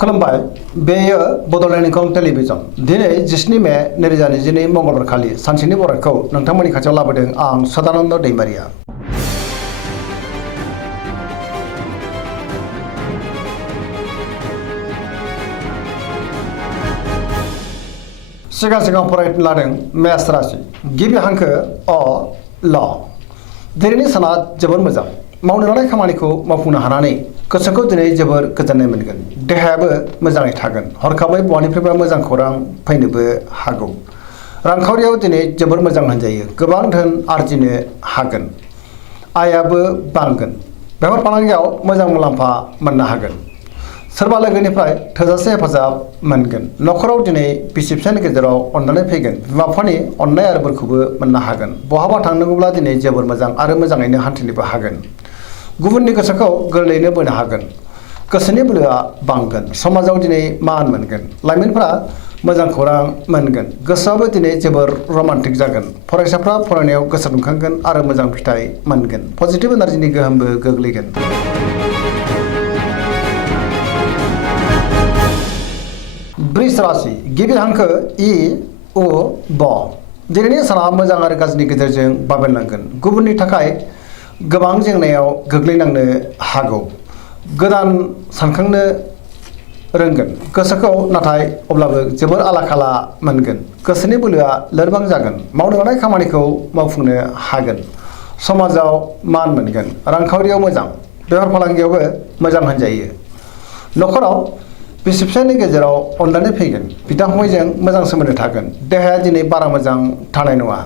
खुलुमबाय बेयो बड'लेण्ड इंखं टेलिभिजन दिनै 17 मे 2022 मंगलबार खालि सानसेनि बरायखौ नोंथांमोननि खाथियाव लाबोदों आं सदानन्द दैमारिया। सिगां फरायनो लादों मेष राशि गिबि हांखो अ ल दिनैनि साना जोबोर मोजां मावनो लानाय खामानिखौ मावफुंनो हानानै गोसोखौ दिनै जोबोर गोजोननाय मोनगोन देहायाबो मोजाङै थागोन हरखाबै बहानिफ्रायबा मोजां खौरां फैनोबो हागौ रांखावरियाव दिनै जोबोर मोजां होनजायो गोबां धोन आरजिनो हागोन आयाबो बांगोन बेफार फालांगियाव मोजां मुलाम्फा मोननो हागोन सोरबा लोगोनिफ्राय थोजासे हेफाजाब मोनगोन नखराव दिनै बिसि फिसायनि गेजेराव अननानै फैगोन बिमा बिफानि अननाय आरो बोरखौबो मोननो हागोन बहाबा थांनांगौब्ला दिनै जोबोर मोजां आरो मोजाङैनो हान्थिनोबो हागोन गुबुननि गोसोखौ गोरलैयैनो बोनो हागोन गोसोनि बोलोआ बांगोन समाजाव दिनै मान मोनगोन लाइमोनफोरा मोजां खौरां मोनगोन गोसोआबो दिनै जोबोर रमान्टिक जागोन फरायसाफ्रा फरायनायाव गोसो दुंखांगोन आरो मोजां फिथाइ मोनगोन पजिटिभ एनार्जिनि गोहोमबो गोग्लैगोन। वृष राशि गिबि हांखो इ उ ब दिनैनि साना मोजां आरो गाज्रिनि गेजेरजों बाबेनलांगोन गुबुननि थाखाय गोबां जेंनायाव गोग्लैनांनो हागौ गोदान सानखांनो रोंगोन गोसोखौ नाथाय अब्लाबो जोबोर आला खाला मोनगोन गोसोनि बोलोआ लोरबां जागोन मावनो लानाय खामानिखौ मावफुंनो हागोन समाजाव मान मोनगोन रांखावरियाव मोजां बेफार फालांगियावबो मोजां होनजायो नखराव बिसि फिसायनि गेजेराव अनलायनाय फैगोन बिदा फंबायजों मोजां सोमोन्दो थागोन देहाया दिनै बारा मोजां थानाय नङा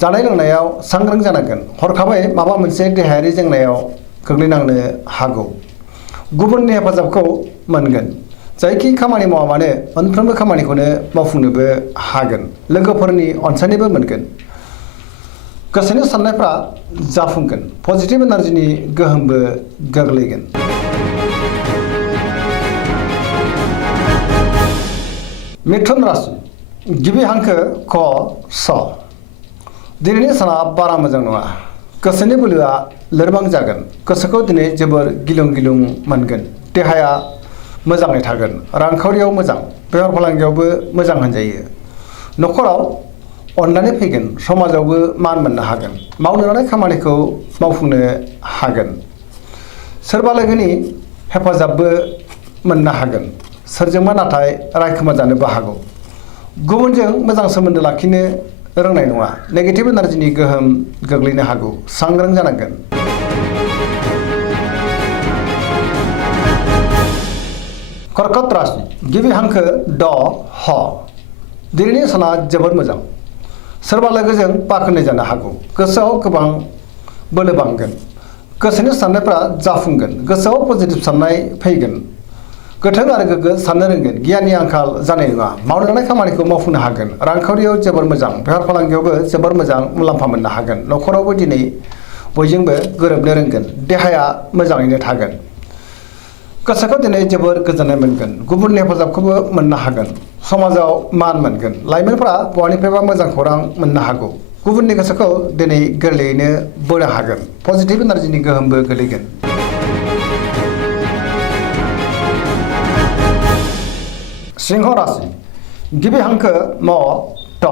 जानाय लोंनायाव सांग्रां जानांगोन हरखाबै माबा मोनसे देहायारि जेंनायाव गोग्लैनांनो हागौ गुबुननि हेफाजाबखौ मोनगोन जायखि खामानि मावा मानो मोनफ्रोमबो खामानिखौनो मावफुंनोबो हागोन लोगोफोरनि अनसायनायबो मोनगोन गोसोनि साननायफ्रा जाफुंगोन पजिटिभ एनार्जिनि गोहोमबो गोग्लैगोन। मिथुन राशि गिबि हांखो क स दिनैनि साना बारा मोजां नङा गोसोनि बोलोआ लोरबां जागोन गोसोखौ दिनै जोबोर गिलुं गिलुं मोनगोन देहाया मोजाङै थागोन रांखावरियाव मोजां बेफार फालांगियावबो मोजां होनजायो नखराव अननानै फैगोन समाजावबो मान मोननो हागोन मावनो लानाय खामानिखौ मावफुंनो हागोन सोरबा लोगोनि हेफाजाबबो मोननो हागोन सोरजोंबा नाथाय रायखोमा जानोबो हागौ गुबुनजों मोजां सोमोन्दो लाखिनो रोंनाय नङा नेगेटिभ एनार्जिनि गोहोम गोग्लैनो हागौ सांग्रां जानांगोन। कर्कट राशि गिबि हांखो ड ह दिनैनि साना जोबोद मोजां सोरबा लोगोजों बाख्नाय जानो हागौ गोसोआव गोबां बोलो बांगोन गोसोनि साननायफ्रा जाफुंगोन गोसोआव पजिटिभ साननाय फैगोन गोथों आरो गोग्गो साननो रोंगोन गियाननि आंखाल जानाय नङा मावनो लानाय खामानिखौ मावफुंनो हागोन रांखावरियाव जोबोर मोजां बेफार फालांगियावबो जोबोर मोजां मुलाम्फा मोननो हागोन नखरावबो दिनै बयजोंबो गोरोबनो रोंगोन देहाया मोजाङैनो थागोन गोसोखौ दिनै जोबोर गोजोननाय मोनगोन गुबुननि हेफाजाबखौबो मोननो हागोन समाजाव मान मोनगोन लाइमोनफोरा बहानिफ्रायबा मोजां खौरां मोननो हागौ गुबुननि गोसोखौ दिनै गोरलैयैनो बोनो हागोन पजिटिभ एनार्जिनि गोहोमबो गोलैगोन। सिंह राशि गिबि हांखो म ट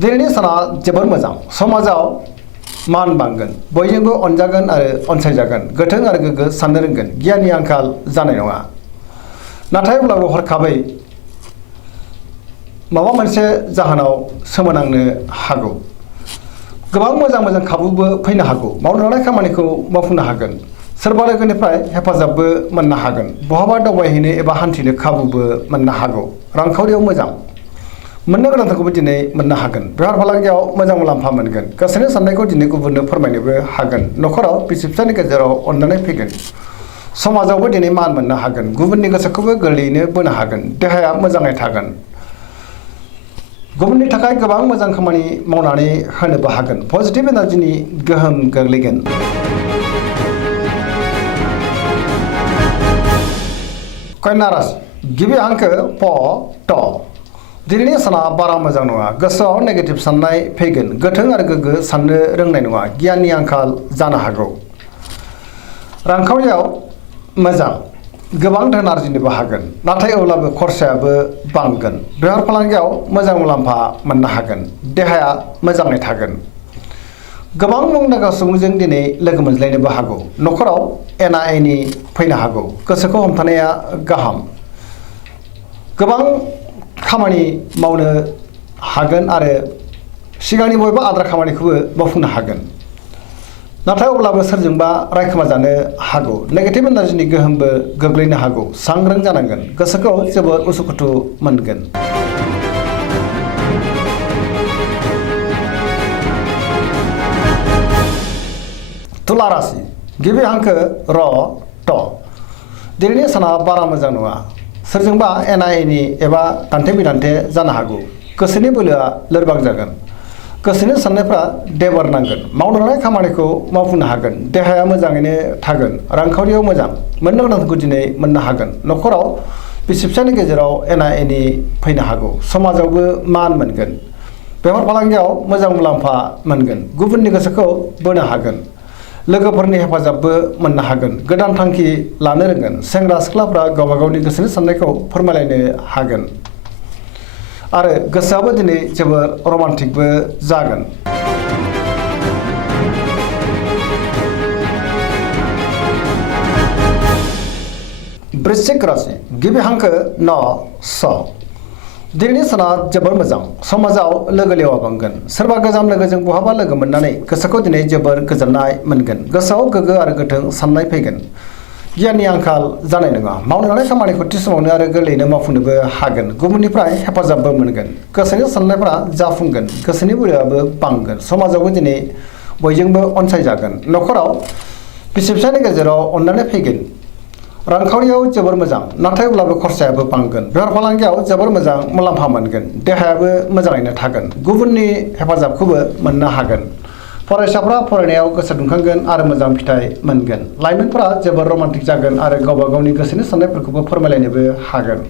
दिनैनि साना जोबोर मोजां समाजाव मान बांगोन बयजोंबो अनजागोन आरो अनसायजागोन गोथों आरो गोग्गो साननो रोंगोन गियाननि आंखाल जानाय नङा नाथाय अब्लाबो हरखाबै माबा मोनसे जाहोनाव सोमोनांनो हागौ गोबां मोजां खाबुबो फैनो हागौ मावनो लानाय खामानिखौ मावफुंनो हागोन सोरबा लोगोनिफ्राय हेफाजाबबो मोननो हागोन बहाबा दावबायहैनो एबा हान्थिनो खाबुबो मोननो हागौ रांखावरियाव मोजां मोननो गोनांथारखौबो दिनै मोननो हागोन बेफार फालांगियाव मोजां मुलाम्फा मोनगोन गोसोनि साननायखौ दिनै गुबुननो फोरमायनोबो हागोन नखराव बिसि फिसानि गेजेराव अननानै फैगोन समाजावबो दिनै मान मोननो हागोन गुबुननि गोसोखौबो गोरलैयैनो बोनो हागोन देहाया मोजाङै थागोन गुबुननि थाखाय गोबां मोजां खामानि मावनानै होनोबो हागोन पजिटिभ एनार्जिनि गोहोम गोग्लैगोन। कन्या राशि गिबि हांखो प ट दिनैनि साना बारा मोजां नङा गोसोआव नेगेटिभ साननाय फैगोन गोथों आरो गोग्गो साननो रोंनाय नङा गियाननि आंखाल जानो हागौ रांखावरियाव मोजां गोबां धोन आरजिनोबो हागोन, नाथाय अब्लाबो खरसायाबो बांगोन। बेफार फालांगियाव मोजां मुलाम्फा मोननो हागोन, देहाया मोजाङै थागोन। गोबां मुंदांखा सुबुंजों दिनै लोगो मोनज्लायनोबो हागौ। न'खराव एना एनि फैनो हागौ, गोसोखौ हमथानाया गाहाम। गोबां खामानि मावनो हागोन आरो सिगांनि बबेबा आद्रा खामानिखौबो मावफुंनो हागोन, नाथाय अब्लाबो सोरजोंबा रायखोमा जानो हागौ। नेगेटिभ एनार्जिनि गोहोमबो गोग्लैनो हागौ। सांग्रां जानांगोन, गोसोखौ जोबोद उसुखुथु मोनगोन। तुला राशि गिबि हांखो र ट। दिनैनि साना बारा मोजां नङा। सोरजोंबा एना एनि एबा दान्थे बिदान्थे जानो हागौ। गोसोनि बोलोआ लोरबां जागोन। गोसोनि साननायफ्रा देबार नांगोन। मावनो लानाय खामानिखौ मावफुंनो हागोन। देहाया मोजाङैनो थागोन। रांखावरियाव मोजां। मोननो गोनांखौ दिनै मोननो हागोन। न'खराव बिसि फिसायनि गेजेराव एना एनि फैनो हागौ। समाजावबो मान मोनगोन। बेफार फालांगियाव मोजां मुलाम्फा मोनगोन। गुबुननि गोसोखौ बोनो हागोन। लोगोफोरनि हेफाजाबबो मोननो हागोन। गोदान थांखि लानो रोंगोन। सेंग्रा सिख्लाफ्रा गावबा गावनि गोसोनि साननायखौ फोरमायलायनो हागोन आरो गोसोआबो दिनै जोबोर रमान्टिकबो जागोन। वृश्चिक राशि गिबि हांखो न स। दिनैनि साना जोबोर मोजां। समाजाव लोगो लेवा बांगोन। सोरबा गोजाम लोगोजों बहाबा लोगो मोननानै गोसोखौ दिनै जोबोर गोजोननाय मोनगोन। गोसोआव गोग्गो आरो गोथों साननाय फैगोन। गियाननि आंखाल जानाय नङा। मावनो लानाय खामानिखौ थि समावनो आरो गोरलैयैनो मावफुंनोबो हागोन। गुबुननिफ्राय हेफाजाबबो मोनगोन। गोसोनि साननायफ्रा जाफुंगोन। गोसोनि बोलोआबो बांगोन। समाजावबो दिनै बयजोंबो अनसायजागोन। न'खराव बिसि फिसायनि गेजेराव अनलायनाय फैगोन। रांखावरियाव जोबोर मोजां, नाथाय अब्लाबो खरसायाबो बांगोन। बेफार फालांगियाव जोबोर मोजां मुलाम्फा मोनगोन। देहायाबो मोजाङैनो थागोन। गुबुननि हेफाजाबखौबो मोननो हागोन। फरायसाफ्रा फरायनायाव गोसो दुंखांगोन आरो मोजां फिथाइ मोनगोन। लाइमोनफोरा जोबोर रमान्टिक जागोन आरो गावबा गावनि गोसोनि साननायफोरखौबो फोरमायलायनोबो हागोन।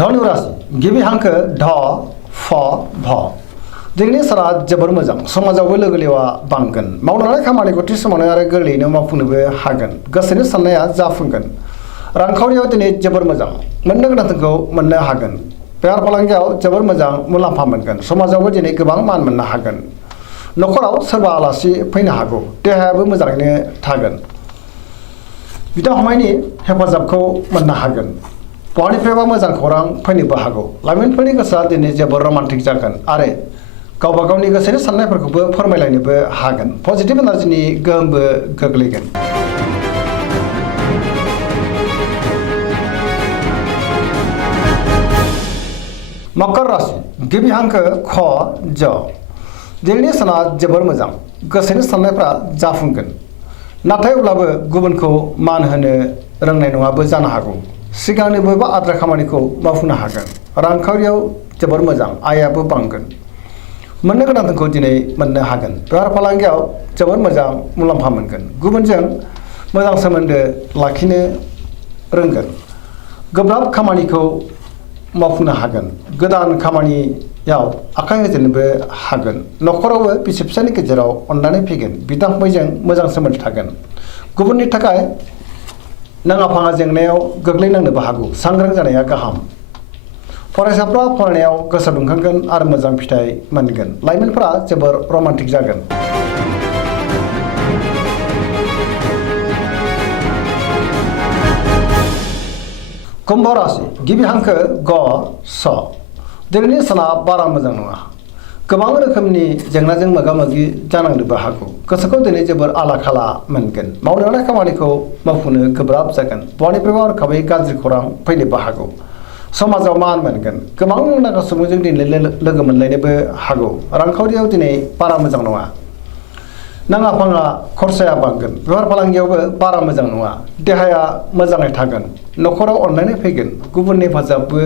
धनु राशि गिबि हांखो ध फ भ। दिनैनि साना जोबोर मोजां। समाजावबो लोगो लेवा बांगोन। मावनो लानाय खामानिखौ थि समावनो आरो गोरलैयैनो मावफुंनोबो हागोन। गोसोनि साननाया जाफुंगोन। रांखावरियाव दिनै जोबोर मोजां। मोननो गोनांखौ मोननो हागोन। बेफार फालांगियाव जोबोर मोजां मुलाम्फा मोनगोन। समाजावबो दिनै गोबां मान मोननो हागोन। न'खराव सोरबा आलासि फैनो हागौ। देहायाबो मोजाङैनो थागोन। बिदा फंबायनि हेफाजाबखौ मोननो हागोन। बहानिफ्रायबा मोजां खौरां फैनोबो हागौ। लाइमोनफोरनि गोसोआ दिनै जोबोर रमान्टिक जागोन आरो गावबा गावनि गोसोनि साननायफोरखौबो फोरमायलायनोबो हागोन। पजिटिभ एनार्जिनि गोहोमबो गोग्लैगोन। मकर राशि गिबि हांखो ख ज। दिनैनि साना जोबोर मोजां। गोसोनि साननायफ्रा जाफुंगोन, नाथाय अब्लाबो गुबुनखौ मान होनो रोंनाय नङाबो जानो हागौ। सिगांनि बबेबा आद्रा खामानिखौ मावफुंनो हागोन। रांखावरियाव जोबोर मोजां। आयाबो बांगोन। मोननो गोनांखौ दिनै मोननो हागोन। बेफार फालांगियाव जोबोर मोजां मुलाम्फा मोनगोन। गुबुनजों मोजां सोमोन्दो लाखिनो रोंगोन। गोब्राब खामानिखौ मावफुंनो हागोन। गोदान खामानियाव आखाइ होजेननोबो हागोन। न'खरावबो बिसि फिसायनि गेजेराव अनलायनाय फैगोन। बिदा फंबायजों मोजां सोमोन्दो थागोन। गुबुननि थाखाय नाङा फाङा जेंनायाव गोग्लैनांनोबो हागौ। सांग्रां जानाया गाहाम। फरायसाफ्रा फरायनायाव गोसो दुंखांगोन आरो मोजां फिथाइ मोनगोन। लाइमोनफोरा जोबोर रमान्टिक जागोन। कुम्भ राशि गिबि हांखो ग स। दिनैनि साना बारा मोजां नङा। गोबां रोखोमनि जेंनाजों मोगा मोगि जानांनोबो हागौ। गोसोखौ दिनै जोबोर आला खाला मोनगोन। मावनो लानाय खामानिखौ मावफुंनो गोब्राब जागोन। बहानिफ्रायबा हरखाबै गाज्रि खौरां फैनोबो हागौ। समाजाव मान मोनगोन। गोबां मुंदांखा सुबुंजों दिनै लोगो मोनलायनोबो हागौ। रांखावरियाव दिनै बारा मोजां नङा। नाङा फाङा खरसाया बांगोन। बेफार फालांगियावबो बारा मोजां नङा। देहाया मोजाङै थागोन। न'खराव अनलायनाय फैगोन। गुबुननि हेफाजाबबो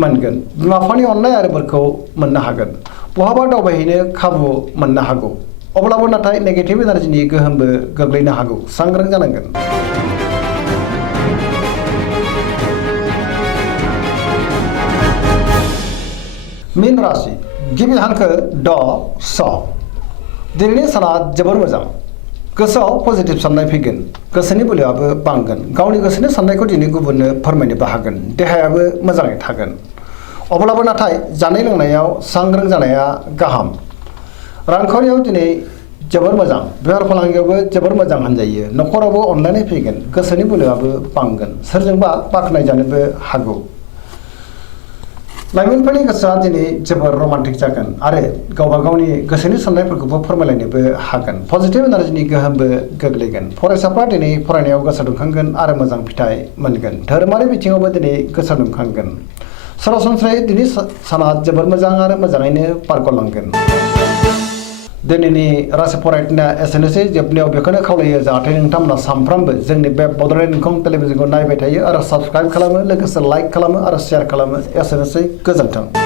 मोनगोन। बिमा बिफानि अननाय आरो बोरखौ मोननो हागोन। बहाबा दावबायहैनो खाबु मोननो हागौ। अब्लाबो नाथाय नेगेटिभ एनार्जिनि गोहोमबो गोग्लैनो हागौ। सांग्रां जानांगोन। मीन राशि गिबि हांखो ड स। दिनैनि साना जोबोर मोजां गोसोआव पजिटिभ साननाय फैगोन गोसोनि बोलोआबो बांगोन गावनि गोसोनि साननायखौ दिनै गुबुननो फोरमायनोबो हागोन देहायाबो मोजाङै थागोन अब्लाबो नाथाय जानाय लोंनायाव सांग्रां जानाया गाहाम रांखावरियाव दिनै जोबोर मोजां बेफार फालांगियावबो जोबोर मोजां होनजायो न'खरावबो अनलायनाय फैगोन गोसोनि बोलोआबो बांगोन सोरजोंबा बाख्नायजानोबो हागौ लाइमोनफोरनि गोसोआ दिनै जोबोर रमान्टिक जागोन आरो गावबा गावनि गोसोनि साननायफोरखौबो फोरमायलायनोबो हागोन पजिटिभ एनार्जिनि गोहोमबो गोग्लैगोन फरायसाफ्रा दिनै फरायनायाव गोसो दुंखांगोन आरो मोजां फिथाइ मोनगोन धोरोमारि बिथिङावबो दिनै गोसो दुंखांगोन सरासनस्रायै दिनै साना जोबोर मोजां आरो मोजाङैनो बारग'लांगोन दिनैनि राशि फरायनाया एसेनोसै जोबनायाव बेखौनो खावलायो जाहाथे नोंथांमोना सानफ्रामबो जोंनि बे बड'लेण्ड इंखं टेलिभिजनखौ नायबाय थायो आरो साबस्क्राइब खालामो लोगोसे लाइक खालामो आरो शेयार खालामो एसेनोसै गोजोन्थों